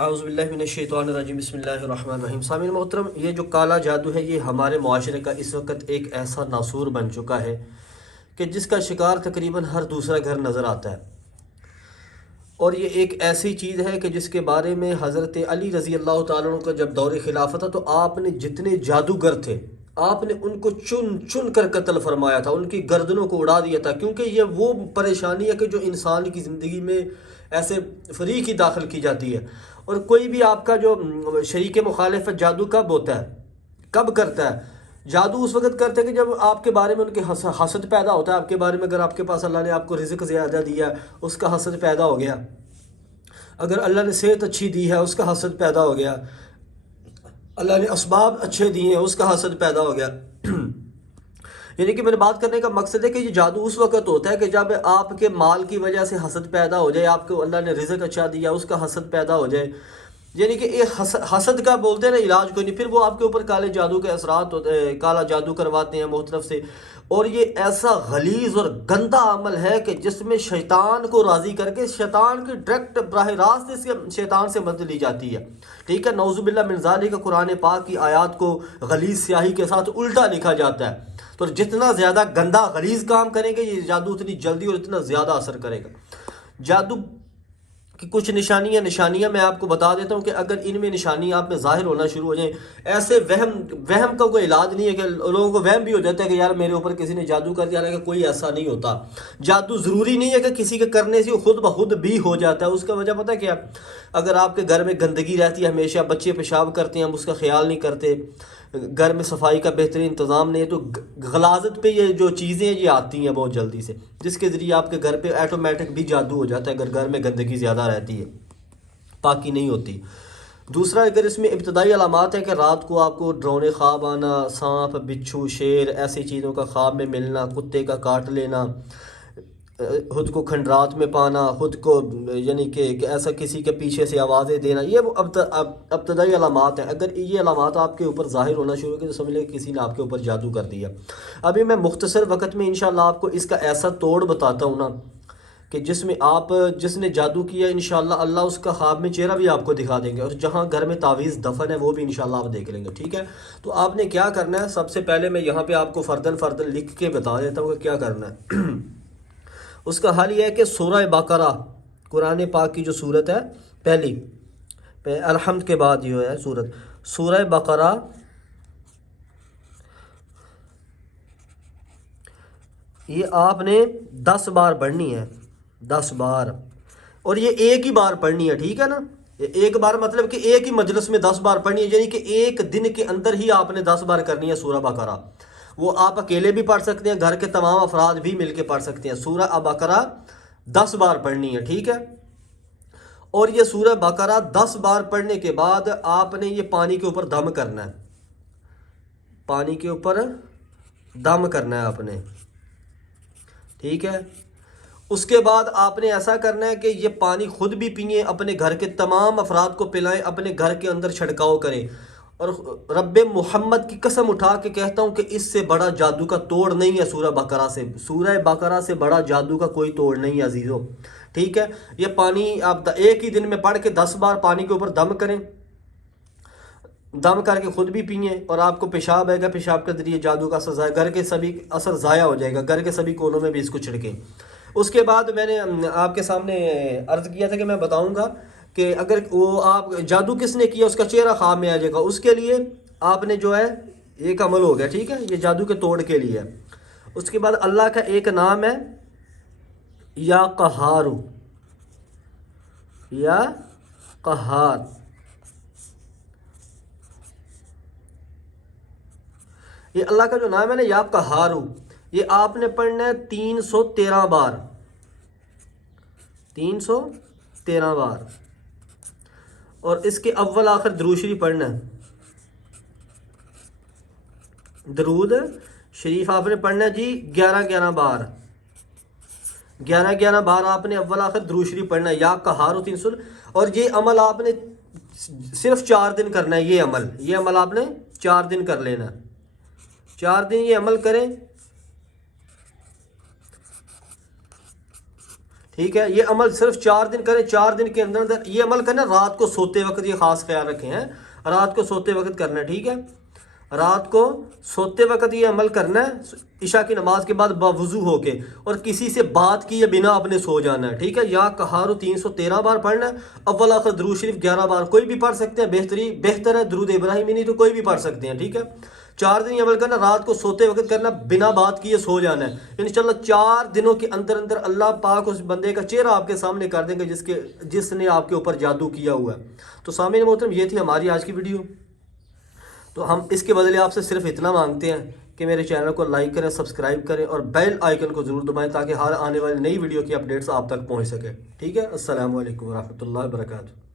اعوذ باللہ من الشیطان الرجیم، بسم اللہ الرحمن الرحیم۔ سامعین محترم، یہ جو کالا جادو ہے یہ ہمارے معاشرے کا اس وقت ایک ایسا ناسور بن چکا ہے کہ جس کا شکار تقریباً ہر دوسرا گھر نظر آتا ہے، اور یہ ایک ایسی چیز ہے کہ جس کے بارے میں حضرت علی رضی اللہ تعالیٰ عنہ کا جب دور خلافت تھا تو آپ نے جتنے جادوگر تھے آپ نے ان کو چن چن کر قتل فرمایا تھا، ان کی گردنوں کو اڑا دیا تھا، کیونکہ یہ وہ پریشانی ہے کہ جو انسان کی زندگی میں ایسے فریق ہی داخل کی جاتی ہے۔ اور کوئی بھی آپ کا جو شریک مخالفت جادو کب ہوتا ہے، کب کرتا ہے؟ جادو اس وقت کرتا ہے کہ جب آپ کے بارے میں ان کے حسد پیدا ہوتا ہے، آپ کے بارے میں اگر آپ کے پاس اللہ نے آپ کو رزق زیادہ دیا ہے اس کا حسد پیدا ہو گیا، اگر اللہ نے صحت اچھی دی ہے اس کا حسد پیدا ہو گیا، اللہ نے اسباب اچھے دیے ہیں اس کا حسد پیدا ہو گیا۔ یعنی کہ میرے بات کرنے کا مقصد ہے کہ یہ جادو اس وقت ہوتا ہے کہ جب آپ کے مال کی وجہ سے حسد پیدا ہو جائے، آپ کو اللہ نے رزق اچھا دیا اس کا حسد پیدا ہو جائے، یعنی کہ یہ حسد کا بولتے ہیں نا علاج کوئی نہیں، پھر وہ آپ کے اوپر کالے جادو کے اثرات ہوتے ہیں، کالا جادو کرواتے ہیں محترف سے، اور یہ ایسا غلیظ اور گندا عمل ہے کہ جس میں شیطان کو راضی کر کے شیطان کی ڈائریکٹ براہ راست اس کے شیطان سے مدد لی جاتی ہے، ٹھیک ہے۔ نعوذ باللہ من ذالک کا قرآن پاک کی آیات کو غلیظ سیاہی کے ساتھ الٹا لکھا جاتا ہے، تو جتنا زیادہ گندا غلیظ کام کریں گے یہ جادو اتنی جلدی اور اتنا زیادہ اثر کرے گا۔ جادو کی کچھ نشانیاں میں آپ کو بتا دیتا ہوں کہ اگر ان میں نشانیاں آپ میں ظاہر ہونا شروع ہو جائیں، ایسے وہم کا کوئی علاج نہیں ہے کہ لوگوں کو وہم بھی ہو جاتا ہے کہ یار میرے اوپر کسی نے جادو کر دیا، حالانکہ کوئی ایسا نہیں ہوتا۔ جادو ضروری نہیں ہے کہ کسی کے کرنے سے خود بخود بھی ہو جاتا ہے، اس کا وجہ پتہ ہے کیا؟ اگر آپ کے گھر میں گندگی رہتی ہے، ہمیشہ بچے پیشاب کرتے ہیں، ہم اس کا خیال نہیں کرتے، گھر میں صفائی کا بہترین انتظام نہیں ہے، تو غلاظت پہ یہ جو چیزیں یہ آتی ہیں بہت جلدی سے، جس کے ذریعے آپ کے گھر پہ آٹومیٹک بھی جادو ہو جاتا ہے اگر گھر میں گندگی زیادہ رہتی ہے، پاکی نہیں ہوتی۔ دوسرا، اگر اس میں ابتدائی علامات ہیں کہ رات کو آپ کو ڈرونے خواب آنا، سانپ، بچھو، شیر ایسی چیزوں کا خواب میں ملنا، کتے کا کاٹ لینا، خود کو کھنڈرات میں پانا، خود کو یعنی کہ ایسا کسی کے پیچھے سے آوازیں دینا، یہ وہ ابتدائی علامات ہیں۔ اگر یہ علامات آپ کے اوپر ظاہر ہونا شروع ہو گئے تو سمجھ لیں کہ کسی نے آپ کے اوپر جادو کر دیا۔ ابھی میں مختصر وقت میں انشاءاللہ آپ کو اس کا ایسا توڑ بتاتا ہوں نا کہ جس میں جس نے جادو کیا انشاءاللہ اللہ اس کا خواب میں چہرہ بھی آپ کو دکھا دیں گے، اور جہاں گھر میں تعویذ دفن ہے وہ بھی انشاءاللہ آپ دیکھ لیں گے، ٹھیک ہے۔ تو آپ نے کیا کرنا ہے، سب سے پہلے میں یہاں پہ آپ کو فردن لکھ کے بتا دیتا ہوں کہ کیا کرنا ہے۔ اس کا حل یہ ہے کہ سورہ بقرہ، قرآن پاک کی جو صورت ہے پہلی، الحمد کے بعد جو ہے سورہ بقرہ، یہ آپ نے 10 بار پڑھنی ہے، 10 بار، اور یہ ایک ہی بار پڑھنی ہے، ٹھیک ہے نا۔ ایک بار مطلب کہ ایک ہی مجلس میں 10 بار پڑھنی ہے، یعنی کہ ایک دن کے اندر ہی آپ نے 10 بار کرنی ہے سورہ بقرہ۔ وہ آپ اکیلے بھی پڑھ سکتے ہیں، گھر کے تمام افراد بھی مل کے پڑھ سکتے ہیں۔ سورہ بقرہ 10 بار پڑھنی ہے، ٹھیک ہے۔ اور یہ سورہ بقرہ 10 بار پڑھنے کے بعد آپ نے یہ پانی کے اوپر دم کرنا ہے، پانی کے اوپر دم کرنا ہے آپ نے، ٹھیک ہے۔ اس کے بعد آپ نے ایسا کرنا ہے کہ یہ پانی خود بھی پئیں، اپنے گھر کے تمام افراد کو پلائیں، اپنے گھر کے اندر چھڑکاؤ کریں، اور رب محمد کی قسم اٹھا کے کہتا ہوں کہ اس سے بڑا جادو کا توڑ نہیں ہے سورہ بقرہ سے، سورہ بقرہ سے بڑا جادو کا کوئی توڑ نہیں ہے عزیزو، ٹھیک ہے۔ یہ پانی آپ ایک ہی دن میں پڑھ کے 10 بار پانی کے اوپر دم کریں، دم کر کے خود بھی پئیں، اور آپ کو پیشاب آئے گا، پیشاب کے ذریعے جادو کا اثر ضائع، گھر کے سبھی اثر ضائع ہو جائے گا، گھر کے سبھی کونوں میں بھی اس کو چھڑکیں۔ اس کے بعد میں نے آپ کے سامنے عرض کیا تھا کہ میں بتاؤں گا کہ اگر وہ آپ جادو کس نے کیا اس کا چہرہ خواب میں آ جائے گا، اس کے لیے آپ نے جو ہے ایک عمل ہو گیا، ٹھیک ہے، یہ جادو کے توڑ کے لیے۔ اس کے بعد اللہ کا ایک نام ہے یا قہارو، یا قہار، یہ اللہ کا جو نام ہے نا یا قہارو، یہ آپ نے پڑھنا ہے 313 بار، 313 بار، اور اس کے اول آخر درود شریف پڑھنا ہے، درود شریف آپ نے پڑھنا ہے جی 11 بار، 11 بار آپ نے اول آخر درود شریف پڑھنا ہے یا قہارو 300، اور یہ عمل آپ نے صرف 4 دن کرنا ہے، یہ عمل آپ نے 4 دن کر لینا ہے، 4 دن یہ عمل کریں، ٹھیک ہے، یہ عمل صرف 4 دن کریں، 4 دن کے اندر اندر یہ عمل کرنا، رات کو سوتے وقت یہ خاص خیال رکھیں ہیں، رات کو سوتے وقت کرنا ہے، ٹھیک ہے، رات کو سوتے وقت یہ عمل کرنا ہے، عشاء کی نماز کے بعد باوضو ہو کے، اور کسی سے بات کیے بنا اپنے سو جانا ہے، ٹھیک ہے، یا کہارو 313 بار پڑھنا ہے، اول آخر درود شریف 11 بار، کوئی بھی پڑھ سکتے ہیں، بہتر ہے درود ابراہیمی، نہیں تو کوئی بھی پڑھ سکتے ہیں، ٹھیک ہے، 4 دن یہ عمل کرنا، رات کو سوتے وقت کرنا، بنا بات کیے سو جانا ہے، انشاءاللہ 4 دنوں کے اندر اندر اللہ پاک اس بندے کا چہرہ آپ کے سامنے کر دیں گے جس نے آپ کے اوپر جادو کیا ہوا ہے۔ تو سامعین محترم، یہ تھی ہماری آج کی ویڈیو، تو ہم اس کے بدلے آپ سے صرف اتنا مانگتے ہیں کہ میرے چینل کو لائک کریں، سبسکرائب کریں اور بیل آئیکن کو ضرور دبائیں تاکہ ہر آنے والی نئی ویڈیو کی اپڈیٹس آپ تک پہنچ سکے، ٹھیک ہے۔ السلام علیکم ورحمۃ اللہ وبرکاتہ۔